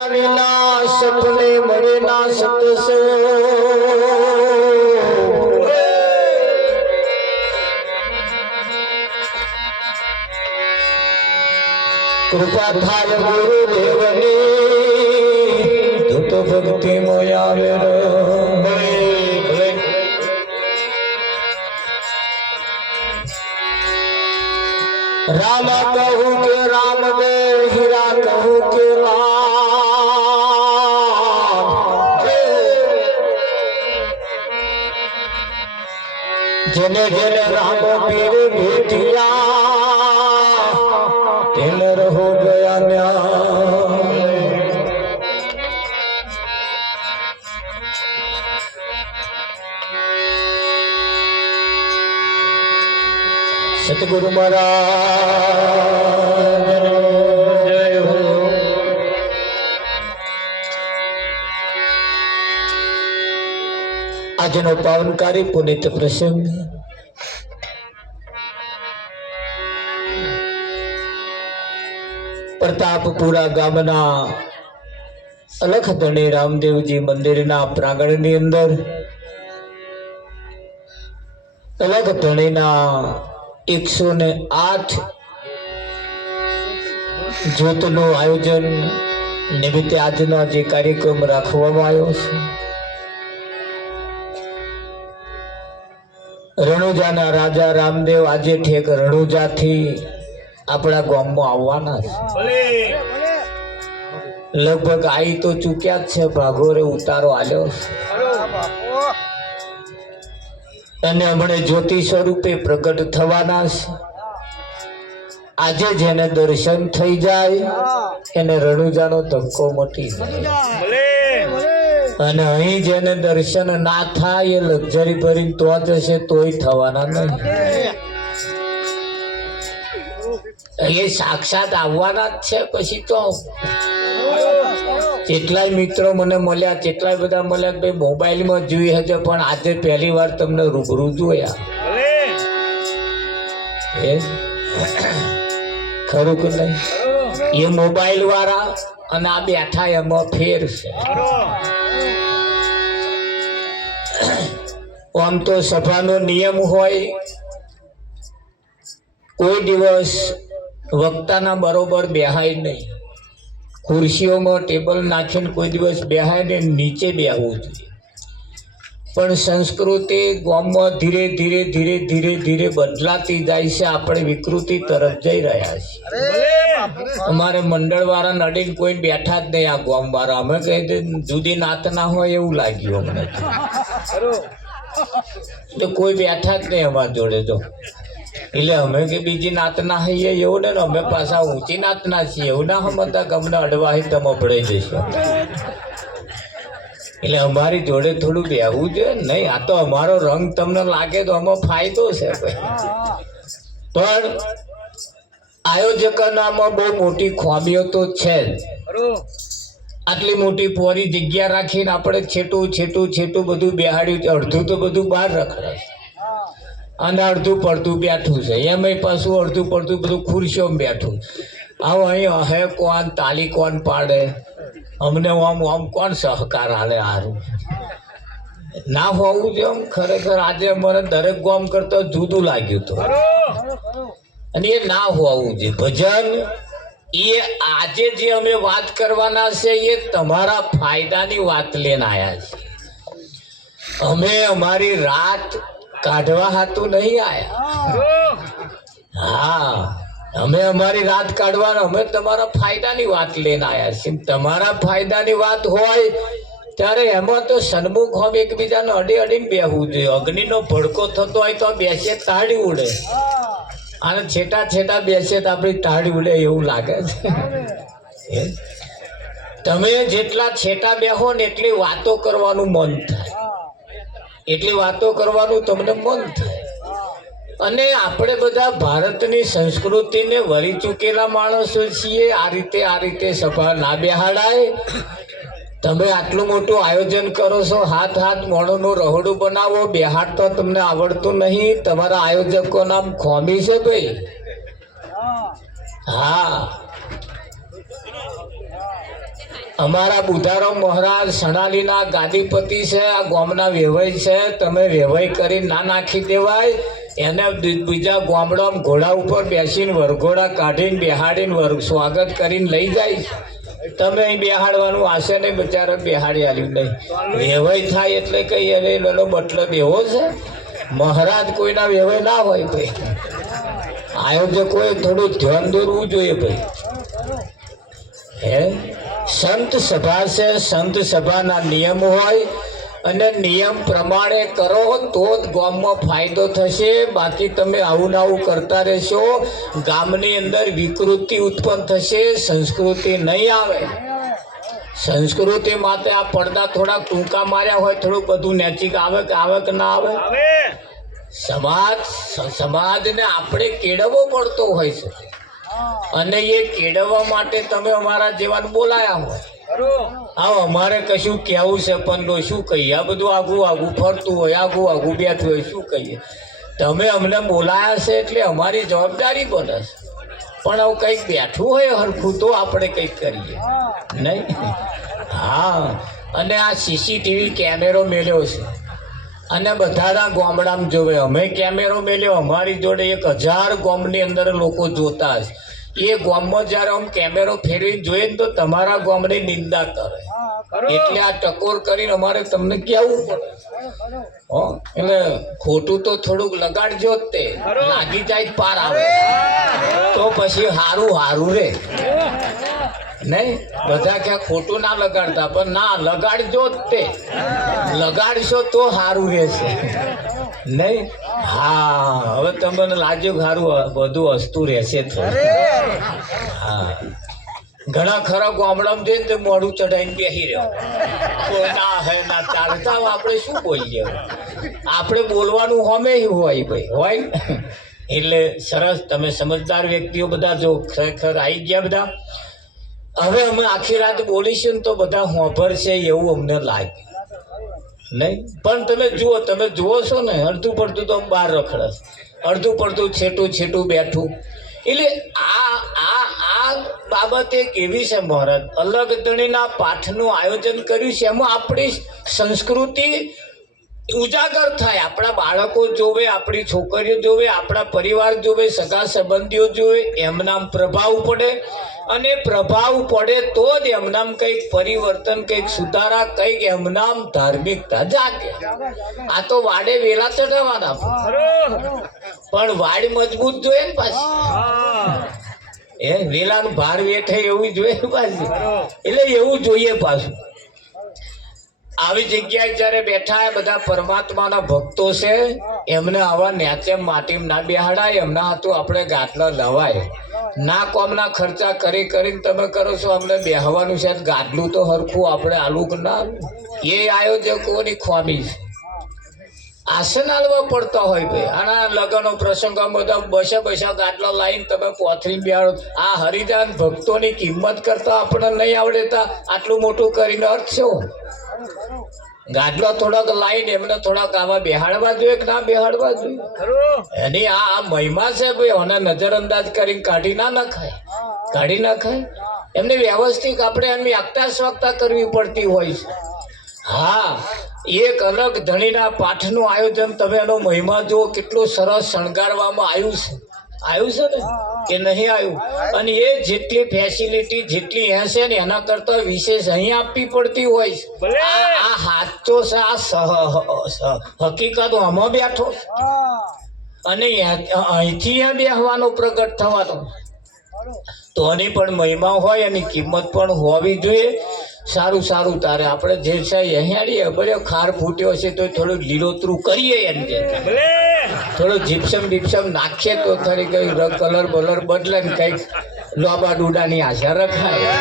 વિના સપને મળે ના સતસો કૃપા થાય ગુરુદેવની ધૂત ભક્તિ મોયાવે રામ કહું કે રામદેવ હીરા કહું કે જેને જેને રામ પીર ભેટિયા તેને રહો ગયા ન્યા સતગુરુ મહારાજ જય હો। આજનો પાવનકારી પુનિત પ્રસંગ પ્રતાપપુરા ગામના અલખધણી રામદેવજી મંદિરના પ્રાંગણની અંદર અલખધણીના 108 જ્યોતનું આયોજન નિમિત્તે આજનો જે કાર્યક્રમ રાખવામાં આવ્યો છે રણુજાના રાજા રામદેવ આજે ઠેક રણુજાથી આપણા ગામમાં આવવાના છે। લગભગ આવી તો ચૂક્યા જ છે, ભાગોરે ઉતારો આલ્યો છે અને હમણે જ્યોતિ સ્વરૂપે પ્રગટ થવાના છે। આજે જેને દર્શન થઈ જાય એને રણુજાનો ધક્કો મટી જાય અને અહીં જેને દર્શન ના થાય એ લક્ઝરી ભરીને તો જશે તોય થવાના નહીં। એ સાક્ષાત આવવાના જ છે। પછી તો કેટલાય મિત્રો મને મળ્યા, કેટલાય બધા મળ્યા ભાઈ મોબાઈલમાં જોઈ હશે, પણ આજે પહેલી વાર તમને રૂબરૂ જોયા। ખરું કે નહીં? એ મોબાઈલ વાળા અને આ બેઠા એમાં ફેર છે। આમ તો સભાનો નિયમ હોય, કોઈ દિવસ વક્તાના બરોબર બેહાય નહીં, ખુરશીઓમાં ટેબલ નાખીને કોઈ દિવસ બેહાય ને નીચે બેહવું જોઈએ। પણ સંસ્કૃતિ ગામમાં ધીરે ધીરે ધીરે ધીરે ધીરે બદલાતી જાય છે, આપણે વિકૃતિ તરફ જઈ રહ્યા છીએ। અમારે મંડળ વાળા નડીને કોઈ બેઠા જ નહીં આ ગામ વાળા, અમે કહી દે જુદી નાત ના હોય એવું લાગ્યું અમને તો કોઈ બેઠા જ નહીં અમારા જોડે તો, એટલે અમે કે બીજી નાતના હઈએ એવું ને અમે પાછા ઊંચી નાતના છીએ એવું ના સમજતા કે અમને અડવાહી તમે પડાઈ જશો, એટલે અમારી જોડે થોડું બેહવું જોઈએ નહીં। આ તો અમારો રંગ તમને લાગે તો આમાં ફાયદો છે, પણ આયોજકોનામાં બહુ મોટી ખામીઓ તો છે જ। આટલી મોટી પોરી જગ્યા રાખીને આપણે છેટું છેટું છેટું બધું બેહાડ્યું, અડધું તો બધું બહાર રખડાય અને અડધું પડતું બેઠું છે, એમાંય પાછું અડધું પડતું બધું ખુરશીઓમાં બેઠું। આવો અહીં હે કોણ તાલી કોણ પાડે, અમને આમ આમ કોણ સહકાર હાલે? સારું ના હોવું જોઈએ આમ ખરેખર। આજે અમારે દરેક ગામ કરતા જુદું લાગ્યું હતું અને એ ના હોવું જોઈએ। ભજન એ આજે જે અમે વાત કરવાના છે એ તમારા ફાયદાની વાત લઈને આવ્યા છે। અમે અમારી રાત કાઢવા હાતું નહીં આયા। હા, અમે અમારી રાત કાઢવાના, અમે તમારા ફાયદાની વાત લઈને આવ્યા છીએ। તમારા ફાયદાની વાત હોય ત્યારે એમાં તો સન્મુખ હોમ એકબીજાને અડી અડીને બેહવું જોઈએ। અગ્નિનો ભડકો થતો હોય તો બેસે તાળી ઉડે અને છેટા છેટા બેસે તો આપણી તાળી ઉડે એવું લાગે છે। તમે જેટલા છેટા બેહો ને એટલી વાતો કરવાનું મન થાય, એટલી વાતો કરવાનું તમને મન થાય। અને આપણે બધા ભારતની સંસ્કૃતિને વરી ચૂકેલા માણસો છીએ। આ રીતે સભા ના બેહાડાય। તમે આટલું મોટું આયોજન કરો છો, હાથ હાથ મોણોનું રહોડું બનાવો, બેહાડ તો તમને આવડતું નહીં। તમારા આયોજકો નામ ખોમી છે ભાઈ। હા અમારા બુધારામ મહારાજ સણાલીના ગાદીપતિ છે, આ ગામના વેવાઈ છે. તમે વેવાઈ કરી ના નાખી દેવાય. એને બીજા ગામડામાં ઘોડા ઉપર બેસીને વરઘોડા કાઢીને બેહાડીને સ્વાગત કરીને લઈ જાય. તમે અહીં બેહાડવાનું આશે નહીં, બચારા બેહાડી આવ્યું નહીં. વેવાઈ થાય એટલે કઈ એને એનો મતલબ એવો છે. મહારાજ કોઈના વેવાઈ ના હોય ભાઈ. આયોજકોએ થોડું ધ્યાન દોરવું જોઈએ ભાઈ. હે સંત સભા છે, સંત સભાના નિયમ હોય અને નિયમ પ્રમાણે કરો તો જ ગામમાં ફાયદો થશે. બાકી તમે આવું ને આવું કરતા રહેશો, ગામની અંદર વિકૃતિ ઉત્પન્ન થશે, સંસ્કૃતિ નહીં આવે. સંસ્કૃતિ માટે આ પડદા થોડાક ટૂંકા માર્યા હોય, થોડુંક બધું નેચિક આવે કે ના આવે. સમાજને આપણે કેળવવો પડતો હોય છે, અને એ કેળવવા માટે તમે અમારા જેવાને બોલાયા હોય. હા, અમારે કશું કહેવું છે પણ શું કહીએ, આ બધું આગું ફરતું હોય, આગું બેઠું હોય, શું કહીએ. તમે અમને બોલાયા છે એટલે અમારી જવાબદારી બને છે. પણ હવે કંઈક બેઠું હોય હરખું તો આપણે કંઈક કરીએ નહીં. હા, અને આ સીસીટીવી કેમેરો મેલ્યો છે અને બધાના ગામડામાં જોવે. અમે કેમેરો મેલ્યો, અમારી જોડે 1000 ગામની અંદર લોકો જોતા હશે. એ ગામમાં જ્યારે આમ કેમેરો ફેરવીને જોઈએ ને તો તમારા ગામની નિંદા કરે. એટલે આ ટકોર કરીને અમારે તમને કહેવું પડે. એટલે ખોટું તો થોડુંક લગાડજો જ, તે લાગી જાય પાર આવે તો પછી હારું રે નહીં. બધા ક્યાં ખોટું ના લગાડતા, પણ ના લગાડજો જ, તે લગાડશો તો સારું રહેશે નહીં. હા, હવે તમને લાગ્યું સારું બધું હસતું રહેશે થોડું. હા, ઘણા ખરા ગામડામાં જઈને તે મોઢું ચડાવીને બેસી રહ્યો. ના હે ના ચાલતા. આપણે શું બોલીએ, આપણે બોલવાનું હોમે હોય ભાઈ હોય. એટલે સરસ, તમે સમજદાર વ્યક્તિઓ બધા જો ખરેખર આવી ગયા બધા. હવે અમે આખી રાત બોલીશું ને તો બધા હોંભરશે એવું અમને લાગે નહીં. પણ તમે જુઓ છો ને, અડધું પડતું તો બહાર રખડસ, અડધું પડતું છેટું બેઠું. એટલે આ બાબત એક એવી છે, મહારાજ અલગ ધણીના પાઠનું આયોજન કર્યું છે. એમાં આપણી સંસ્કૃતિ ઉજાગર થાય. આપણા બાળકો જોવે, આપણી છોકરીઓ જોવે, આપણા પરિવાર જોવે, સગા સંબંધીઓ જોવે, એમના પ્રભાવ પડે. અને પ્રભાવ પડે તો જ એમનામ કંઈક પરિવર્તન, કંઈક સુધારા, કંઈક એમનામ ધાર્મિકતા જાગે. આ તો વાડે વેલા ચઢાવવાના, પણ વાડ મજબૂત જોઈએ ને પાછી. વેલાનું ભાર વેઠે એવું જોઈએ પાછું. એટલે એવું જોઈએ પાછું. આવી જગ્યાએ જયારે બેઠા બધા પરમાત્માના ભક્તો છે, એમને આવા નેચે માટી ના બેહાડાય. એમના હાથું આપણે ગાટલા લવાય ના. કોમના ખર્ચા કરીને તમે કરો છો, અમને બેહવાનું છે, ગાટલું તો હરખું આપણે આલું કે ના. એ આયોજકોની ખામી છે. આસન આલવા પડતા હોય ભાઈ. આના લગ્નો પ્રસંગોમાં બધા બસા ગાટલા લાવીને તમે પોથરી બેહાડો. આ હરિદાન ભક્તોની કિંમત કરતા આપણને નહીં આવડેતા આટલું મોટું કરીને અર્થ છે. ગાટલો થોડાક લાઈને એમને થોડાક આમાં બેહાડવા જોઈએ કે ના બેહાડવા જોઈએ. એની આ મહિમા છે ભાઈ. અને નજરઅંદાજ કરીને કાઢી ના નખાય. એમને વ્યવસ્થિત આપણે એમની આગતા સ્વાગતા કરવી પડતી હોય છે. હા, એક અલગ ધણીના પાઠનું આયોજન, તમે એનો મહિમા જુઓ કેટલું સરસ શણગારવામાં આવ્યું છે ને કે નહીં આવ્યું. અને એ જેટલી ફેસિલિટી જેટલી હશે ને એના કરતા વિશેષ અહીં આપવી પડતી હોય છે. આ સાચો છે, આ હકીકત આમાં બેઠો અને અહીંથી બેહવાનો પ્રગટ થવાનો. તો આની પણ મહિમા હોય, એની કિંમત પણ હોવી જોઈએ. સારું તારે આપણે જે છે હેડીએ. ભલે ખાર ફૂટ્યો છે તો થોડું લીલોતરું કરીએ, એમ કે થોડું જીપ્સમ નાખીએ તો થોડી કઈ કલર બદલે ને કંઈક લોબા ડૂડાની આશા રખાય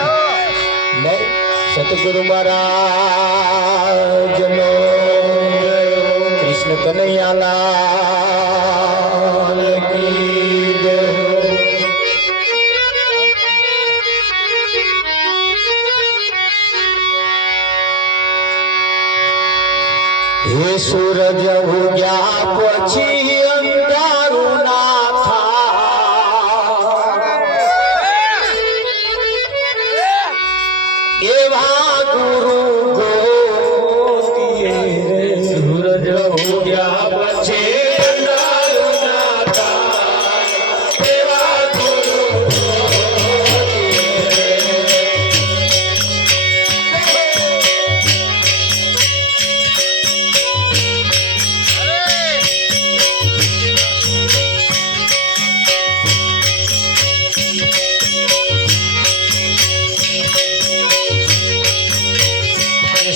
નહીં. સતગુરુ મહારાજનો કૃષ્ણ કનૈયાલાલ કી જય. હે સૂરજ ઉગ્યા પછી અંધારું ના થાય, એવા એવા ગુરુ ગોતીએ રે સૂરજ ઉગ્યા પછી અંધારું ના થાય એવા ગુરુ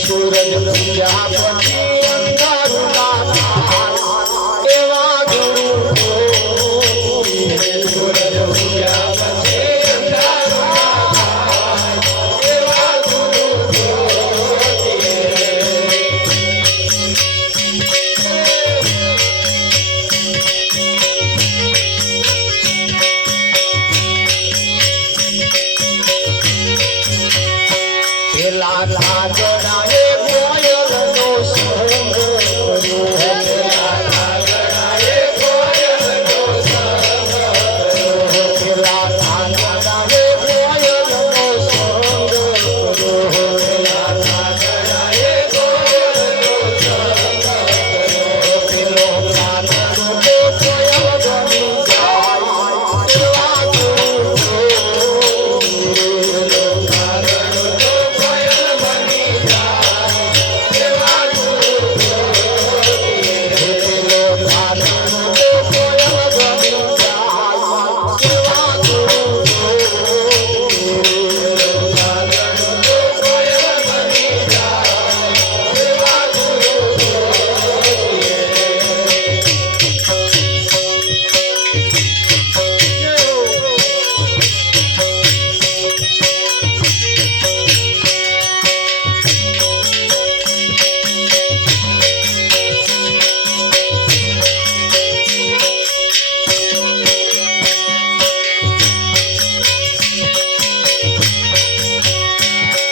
સૂરજ ઉગ્યા પછી અંધારું ના થાય એવા ગુરુ ગોતીએ રે સૂરજ ઉગ્યા પછી અંધારું ના થાય એવા ગુરુ ગોતીએ રે પેલા લાગડાએ કોયલનો સંગ કર્યો પેલા લાગડાએ કોયલનો સંગ કર્યો પેલા લાગડાએ કોયલનો સંગ કર્યો પેલા લાગડાએ કોયલનો સંગ કર્યો પેલો લાગડો તો કોયલ બની જાય એવા ગુરુ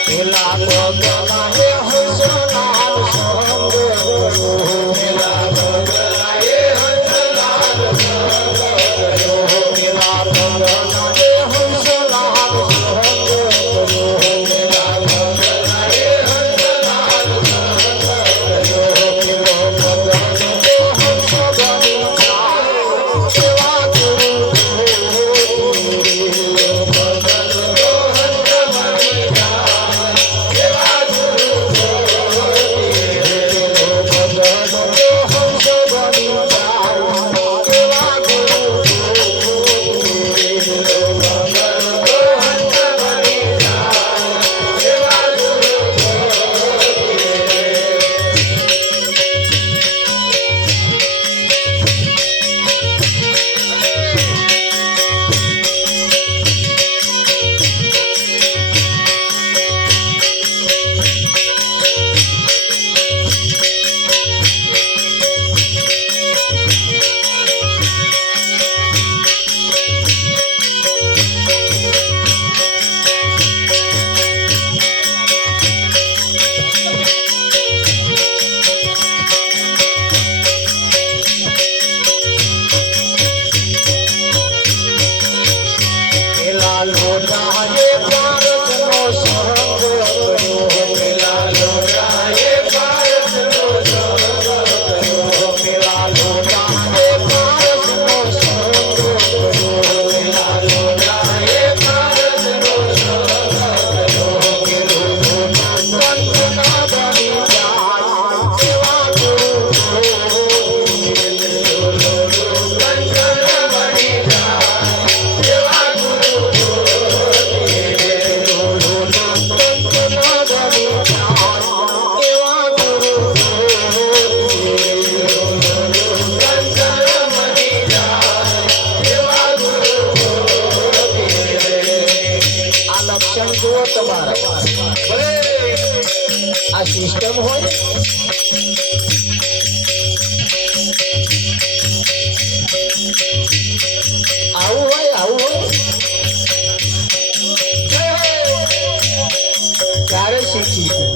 પેલા બગલાએ હંસલાલ સંગ કર્યો પેલા બગલાએ હંસલાલ સંગ કર્યો પેલા બગલાએ હંસલાલ સંગ કર્યો પેલા બગલાએ હંસલાલ સંગ કર્યો પેલો બગલો હંસ બની જાય એવા ગુરુ ગોતીએ રે બગલો હંસ બની જાય પેલા લોટાએ ભારતનો સંગ કર્યો પેલા લોટાએ ભારતનો સંગ કર્યો પેલા લોટાએ ભારતનો સંગ કર્યો પેલા લોટાએ ભારતનો સંગ કર્યો પેલો લોટા કંકના બની જાય એવા ગુરુ ગોતીએ રે કંકના બની જાય એવા ગુરુ લક્ષણ જુઓ તમારા આ સિસ્ટમ હોય આવું હોય ત્યારે શીખીશું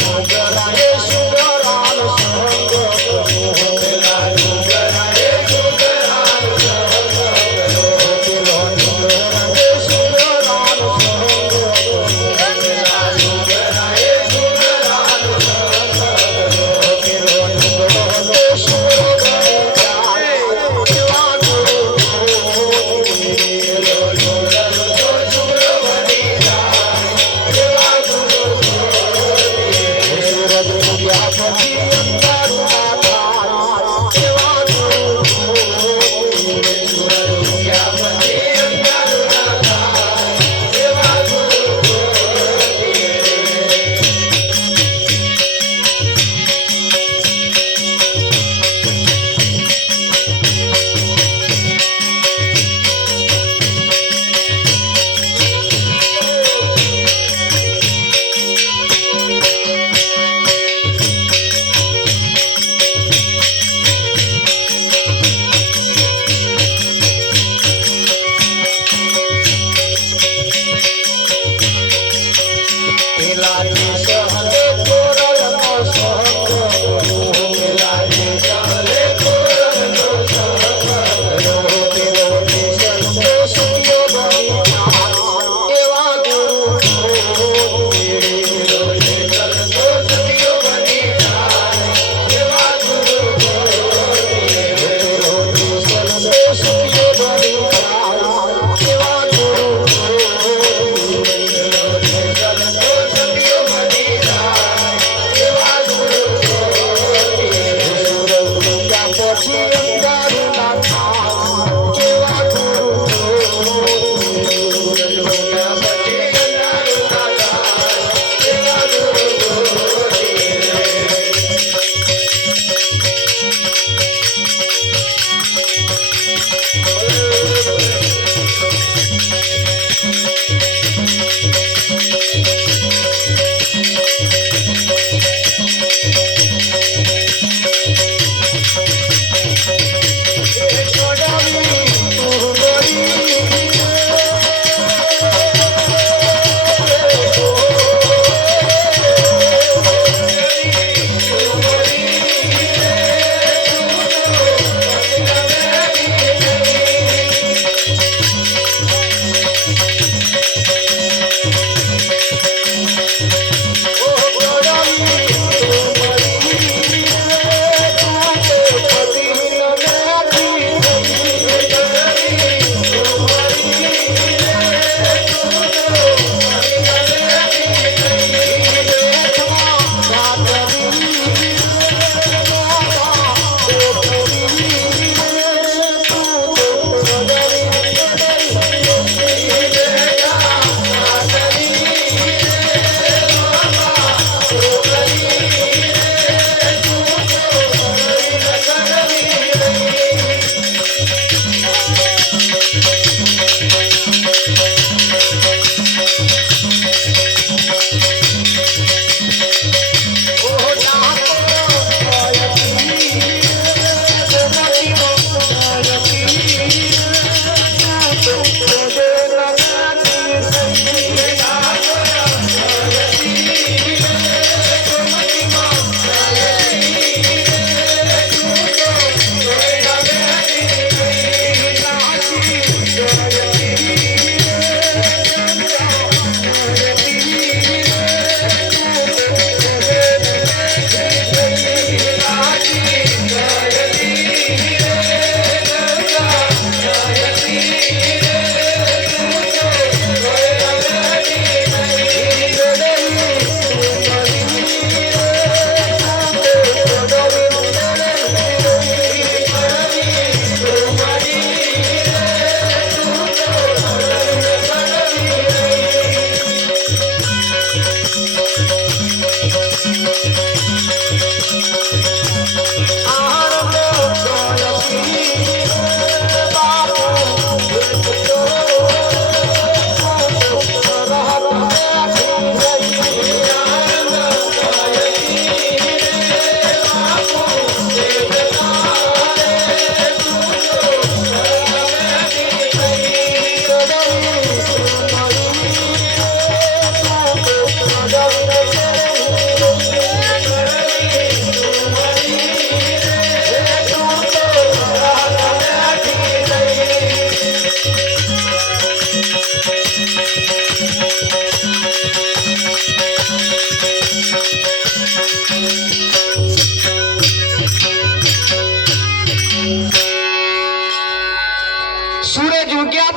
સુગરાય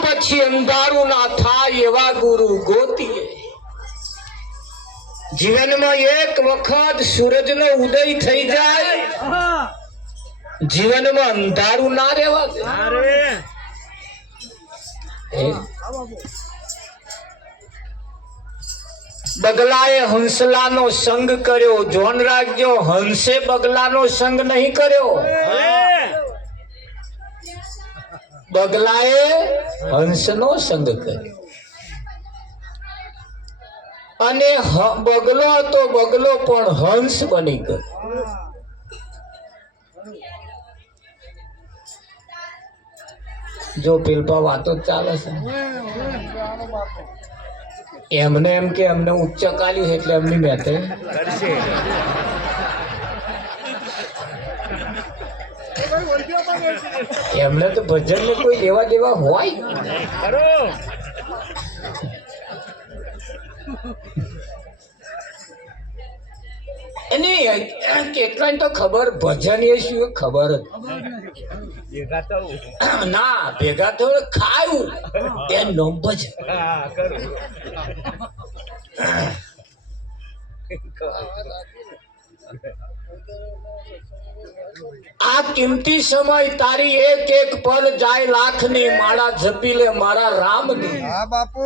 પછી અંધારું ના થાય એવા ગુરુ ગોતીએ. જીવનમાં એક વખત સૂરજનો ઉદય થઈ જાય, જીવનમાં અંધારું ના રહેવા દે. બગલાએ હંસલાનો સંગ કર્યો, જોન રાખજો, હંસે બગલાનો સંગ નહીં કર્યો. બગલાએ હંસનો સંગ કર્યો અને બગલો હતો, બગલો પણ હંસ બની ગયો. જો પેલપા વાતો ચાલે છે, એમને એમ કે અમને ઉચ્ચ કાલ્યું છે એટલે એમની મેથે એમને તો ભજન ને કોઈ લેવા દેવા હોય. એની કેટલાય તો ખબર ભજન એ શું ખબર જ ના ભેગા થયું ખાયું એનું ભજન. આ કિંમતી સમય તારી એક એક પર જાય લાખની, માળા જપી લે મારા રામની. હા બાપુ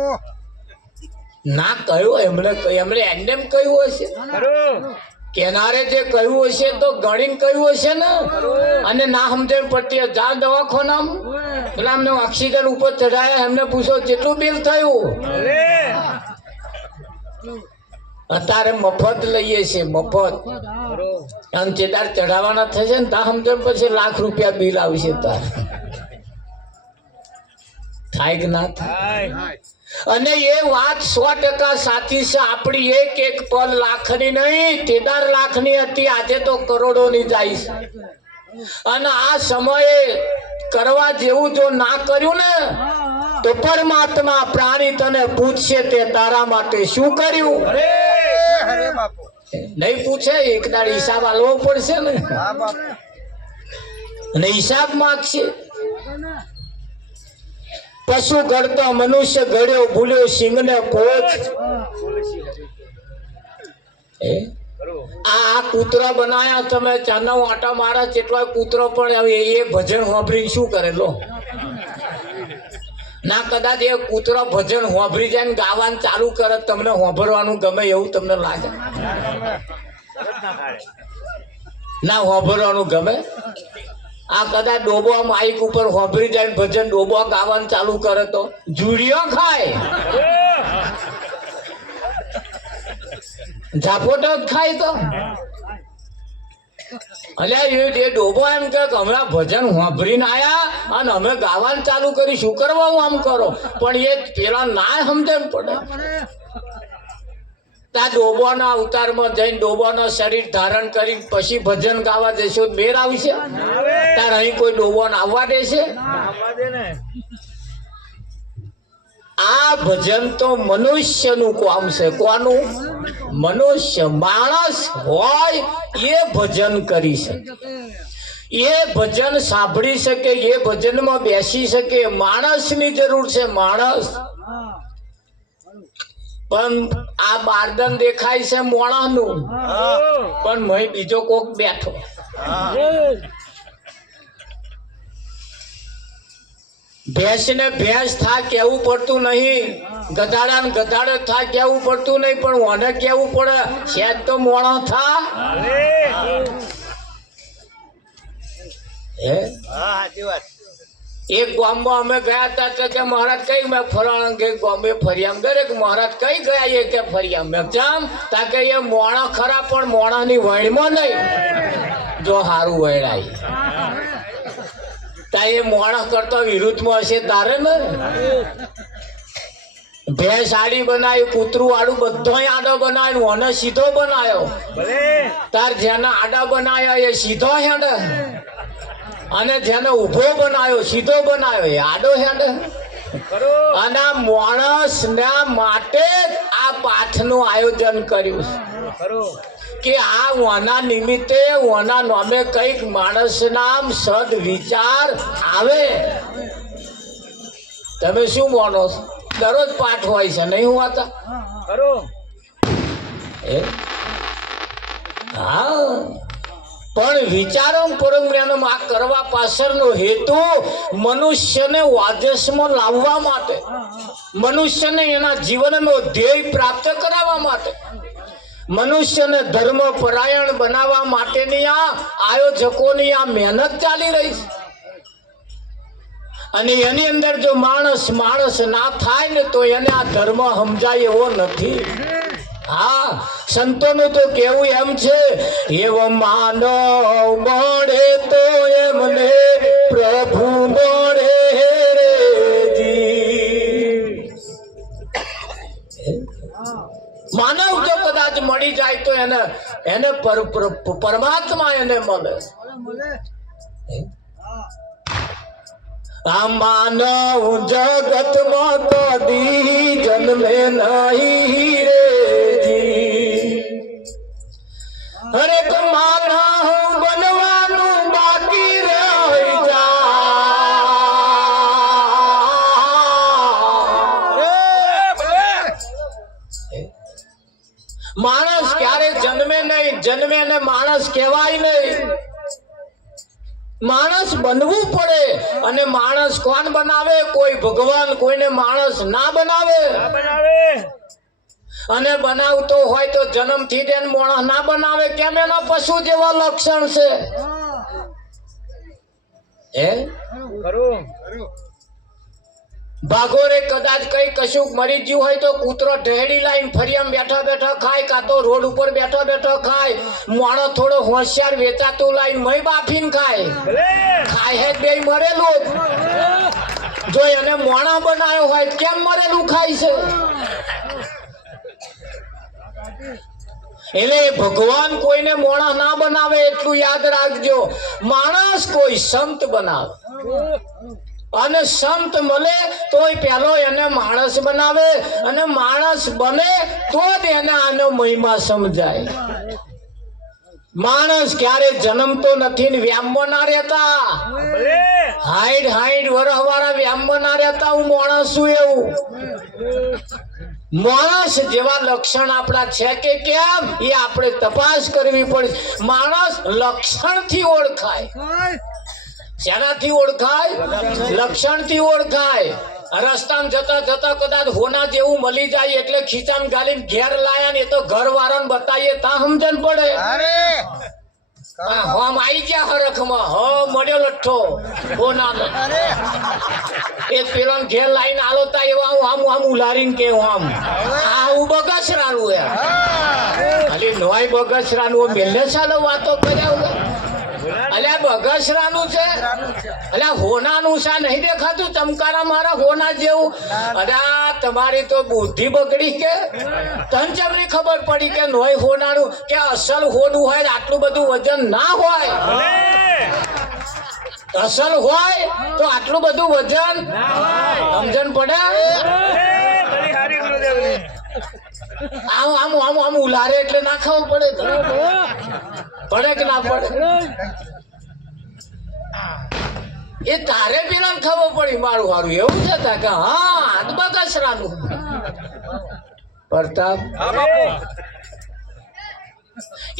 ના કહ્યું એમને એમ કહ્યું હશે, કેનારે જે કહ્યું હશે તો ગણીને કહ્યું હશે ને. અને ના સમજણ પડતી જા દવાખાનામાં પેલા અમને ઓક્સિજન ઉપર ચઢાયા, એમને પૂછો કેટલું બિલ થયું. અત્યારે મફત લઈએ છીએ, મફત. અને ચેદાર ચઢાવવાના થશે ને તા સમજણ પછી લાખ રૂપિયા બિલ આવશે. તાર થાય કે ના થાય? અને એ વાત 100% સાચી છે. આપણી એક એક પલ લાખની નહીં, 13 લાખની હતી, આજે તો કરોડોની જાય છે. અને આ સમયે કરવા જેવું જો ના કર્યું ને તો પરમાત્મા પ્રાણી તને પૂછશે તે તારા માટે શું કર્યું. નહીં પૂછે, એક દાડ હિસાબ આલવો પડશે ને, અને હિસાબ માંગશે. પશુ ઘડતો મનુષ્ય ઘડ્યો, ભૂલ્યો સિંહને પોચ. આ કૂતરો બનાયા તમે, ચાનો આટા મારા જેટલો કૂતરો પણ એ ભજન હોંભરી શું કરે લો ના. કદાચ એ કૂતરો ભજન હોંભરી જાય ને ગાવાનું ચાલુ કરે, તમને હોંભરવાનું ગમે એવું તમને લાગે ના? હોંભરવાનું ગમે? આ કદાચ ડોબો માઇક ઉપર હોંભરી જાય ભજન, ડોબો ગાવાનું ચાલુ કરે તો જુડીઓ ખાય, ઝાપોટો જ ખાય તો. અલ્યા એ ડોબો એમ કે હમણાં ભજન હોંભરીને આયા અને અમે ગાવાનું ચાલુ કરી, શું કરવા આમ કરો? પણ એ પેલા ના સમજે પડે. ત્યાં ડોબોના અવતારમાં જઈને ડોબોના શરીર ધારણ કરી પછી ભજન ગાવા દેશો, મેર આવશે? તાર અહીં કોઈ ડોબોને આવવા દેશે? આ ભજન તો મનુષ્યનું કામ છે. કોનું? મનુષ્ય માણસ હોય એ ભજન કરી શકે, એ ભજન સાંભળી શકે, એ ભજનમાં બેસી શકે. માણસની જરૂર છે, માણસ. પણ આ બારદન દેખાય છે મોણાનું, પણ મય બીજો કોક બેઠો. ભેંસ ને ભેંસ થા કેવું પડતું નહીં, ગધાડા ને ગધાડે થા કેવું પડતું નહીં, પણ ઓને કેવું પડે છે તો મોણો થા. એક ગામમાં અમે ગયા હતા તો કે મહારાજ કઈ મેં ફરાણ ગામે ફર્યા, દરેક મહારાજ કઈ ગયા એ કે ફર્યા. મેં જામ તા કે એ મોણા ખરા પણ મોણાની વણમાં નહીં, જો હારું વણાય તા એ મોણા કરતો વિરુદ્ધમાં હશે તારે ને. ભેંસ આડી બનાવી, કૂતરું આડું, બધો આડો બનાવ્યો, ઓને સીધો બનાવ્યો. તાર જેને આડા બનાવ્યો એ સીધો હેડે, અને જેને ઉભો બનાવ્યો સીધો બનાવ્યો એ આડો હેડે. અને માણસ ના માટે આ પાઠનું આયોજન કર્યું કે આ ઓના નિમિત્તે ઓના નામે કઈક માણસ નામ સદ વિચાર આવે. તમે શું માનો છો? દરરોજ પાઠ હોય છે નહીં હોતા? હા, પણ વિચારો પરમ આ કરવા પાછળનો હેતુ મનુષ્યને વાજસમાં લાવવા માટે, મનુષ્યને એના જીવનનો ધ્યેય પ્રાપ્ત કરાવવા માટે, મનુષ્યને ધર્મ પરાયણ બનાવવા માટેની આ આયોજકોની આ મહેનત ચાલી રહી છે. અને એની અંદર જો માણસ ના થાય ને તો એને આ ધર્મ સમજાય એવો નથી. હા, સંતોનું તો કેવું એમ છે, એવો માનવ મળે તો એમને પ્રભુ મળે રે જી. માનવ જો કદાચ મળી જાય તો એને પરમાત્મા એને મળે. આ માનવ જગતમાં કદી જન્મે નહીં રે જી. અરે તો માનવ બનવાનું બાકી રહી જાય. માણસ ક્યારે જન્મે નહીં, જન્મે ને માણસ કહેવાય નહીં. માણસ બનવું પડે. અને માણસ કોણ બનાવે? કોઈ ભગવાન કોઈને માણસ ના બનાવે. અને બનાવતો હોય તો જન્મથી જ માણસ ના બનાવે. કેમ? એના પશુ જેવા લક્ષણ છે. ભાગોરે કદાચ કઈ કશું મરી ગયું હોય તો કૂતરો ઢેડી લાઈન ફરિયામ બેઠા બેઠા ખાય, કાં તો રોડ ઉપર બેઠા બેઠા ખાય. માણસ થોડો હોશિયાર વેચાતું લાઈન મય બાફીને ખાય. ખાય હે બે મરેલું. જો એને મોણા બનાવ્યો હોય કેમ મરેલું ખાય છે? એટલે ભગવાન કોઈને મોણા ના બનાવે એટલું યાદ રાખજો. માણસ કોઈ સંત બનાવે. અને સંત મળે તોય પેલો એને માણસ બનાવે. અને માણસ બને તો જ એને આનો મહિમા સમજાય. માણસ ક્યારે જન્મતો નથી ને વ્યામમાં ના રહેતા. 60 વર્ષ વાળા વ્યામમાં ના રહેતા. હું માણસ છું એવું. માણસ જેવા લક્ષણ આપણા છે કે કેમ એ આપણે તપાસ કરવી પડે. માણસ લક્ષણથી ઓળખાય. શેનાથી ઓળખાય? લક્ષણથી ઓળખાય. રસ્તામાં જતા જતા કદાચ હોના જેવું મળી જાય એટલે ખીચામાં ગાલીને ઘેર લાયા ને એ તો ઘર વાળાને બતાવીએ તા સમજણ પડે. હોમ આવી ગયા હરખમાં. હ મળ્યો લઠ્ઠો હોનાનો. એ પેલા ઘેર લાઈને આલો તા એવા આમ ઉલારીને કે આમ આવું બગસરાનું હે. ખાલી નોય બગસરાનું મેલે ચાલો વાતો કર્યા. અલ્યા બગસરાનું છે, અલ્યા હોનાનું છે. નહીં દેખાતું ચમકારા મારા હોના જેવું? અલ્યા તમારી તો બુદ્ધિ બગડી કે તને ચમની ખબર પડી કે નોય હોનાનું કે અસલ હોનું હોય આટલું બધું વજન ના હોય. અસલ હોય તો આટલું બધું વજન સમજણ પડે? આમ ઉલારે એટલે ના ખાવું પડે. પડે કે ના પડે? એ તારે પેલા ખબર પડી મારું હારું એવું છે કે હા બગસરાનું પ્રતાપ.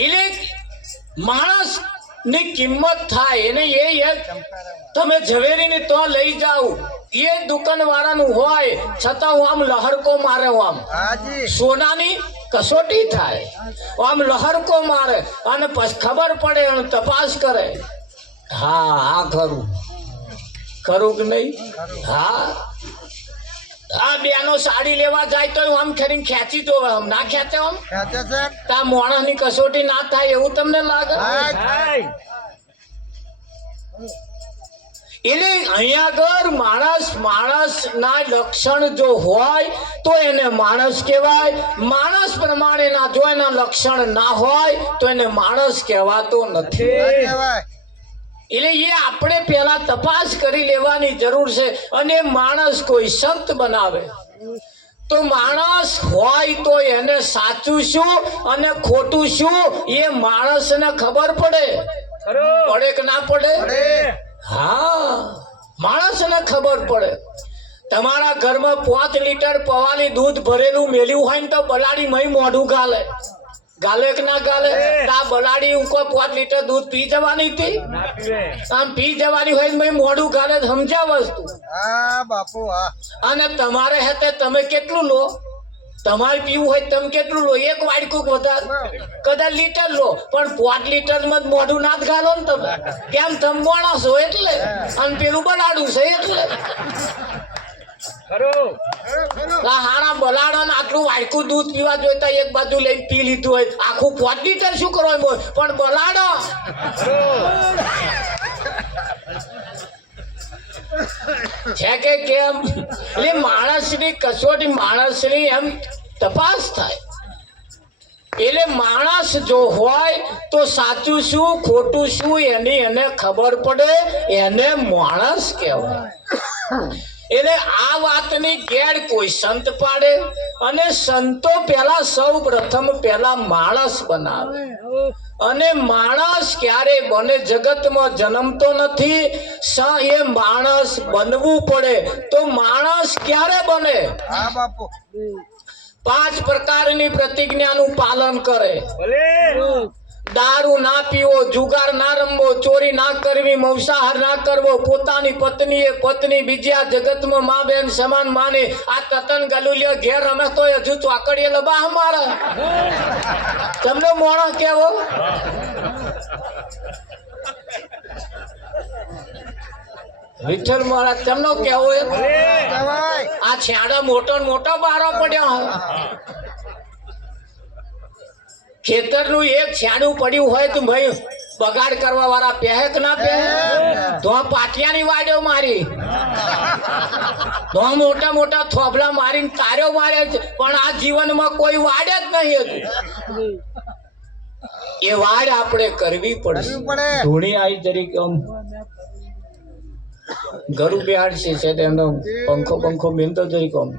એટલે માણસ ની કિંમત થાય એને. એ તમે ઝવેરીને તો લઈ જાઓ એ દુકાન વાળાનું હોય છતાં હું આમ લહરકો મારે. આમ સોનાની કસોટી થાય. આમ લહરકો મારે અને પછી ખબર પડે તપાસ કરે. હા આ ખરું ખરું કે નહીં? હા આ બેનો સાડી લેવા જાય તો આમ ખરી ખેંચી દો. આમ ના ખેંચે? આમ તા માણસ ની કસોટી ના થાય એવું તમને લાગે? એટલે અહીંયા આગળ માણસ ના લક્ષણ જો હોય તો એને માણસ કહેવાય. માણસ પ્રમાણેના જો એના લક્ષણ ના હોય તો એને માણસ કહેવાતો નથી. એટલે એ આપણે પેલા તપાસ કરી લેવાની જરૂર છે. અને માણસ કોઈ સંત બનાવે તો માણસ હોય તો એને સાચું શું અને ખોટું શું એ માણસને ખબર પડે. પડે કે ના પડે? હા માણસને ખબર પડે. તમારા ઘરમાં 5 લીટર પવાની દૂધ ભરેલું મેલ્યું હોય ને તો બલાડી મય મોઢું ગાલે ગાલે કે ના ગાલે? આ બલાડી ઉકો 5 લીટર દૂધ પી જવાની હતી, આમ પી જવાની હોય મય મોઢું ગાલે. સમજ્યા વસ્તુ? હા બાપુ હા. અને તમારે હેતે તમે કેટલું લો? તમારે પીવું હોય તમે કેટલું લો? એક વાડકું વધારે કદાચ લીટર લો, પણ 5 લીટર માં મોઢું ના જ ગાલો ને તમે. કેમ? તમે માણસ છો એટલે, અને પેલું બલાડું છે એટલે. હારા બલાડો ને આટલું વાડકું દૂધ પીવા જોઈતા એક બાજુ લઈને પી લીધું હોય, આખું 5 લીટર શું કરો? પણ બલાડો છે કે કેમ? એટલે માણસની કસોટી, માણસની એમ તપાસ થાય. એટલે માણસ જો હોય તો સાચું શું ખોટું શું એની એને ખબર પડે, એને માણસ કહેવાય. એટલે આ વાતની ઘેર કોઈ સંત પાડે, અને સંતો પેલા સૌ પ્રથમ પેલા માણસ બનાવે. અને માણસ ક્યારે બને? જગતમાં જન્મતો નથી, એ માણસ બનવું પડે. તો માણસ ક્યારે બને? હા બાપુ. 5 પ્રકારની પ્રતિજ્ઞાનું પાલન કરે. દારૂ ના પીવો, જુગાર ના રમવો, ચોરી ના કરવી, માંસાહાર ના કરવો, પોતાની પત્નીએ પત્ની બીજા જગતમાં મા બેન સમાન માને. આ તતન ગલુલિયો ઘેર રમે તો હજુ ચોકડીએ લબા મારે. તમને મોણો કેવો? વિઠ્ઠલ મહારાજ તેમનો કેવો? આ છેડા મોટો મોટો બારો પડ્યો. ખેતરનું એક છાડું પડ્યું હોય તો ભાઈ બગાડ કરવા વાળા પહે કે ના પહે? તો પાટિયાની વાડ્યો મારી, તો મોટા મોટા થોભલા મારીને તાર્યો મારે છે, પણ આ જીવનમાં કોઈ વાડે જ નહીં હતું. એ વાડ આપણે કરવી પડશે. ધૂણી આવી તરીકે આમ ગરુ બેહાડશે છે એનો પંખો મેંદો તરીકે આમ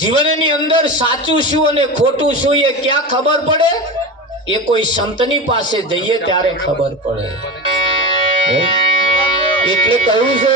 જીવનની અંદર સાચું શું અને ખોટું શું એ ક્યાં ખબર પડે? એ કોઈ સંતની પાસે જઈએ ત્યારે ખબર પડે. એટલે કહ્યું છે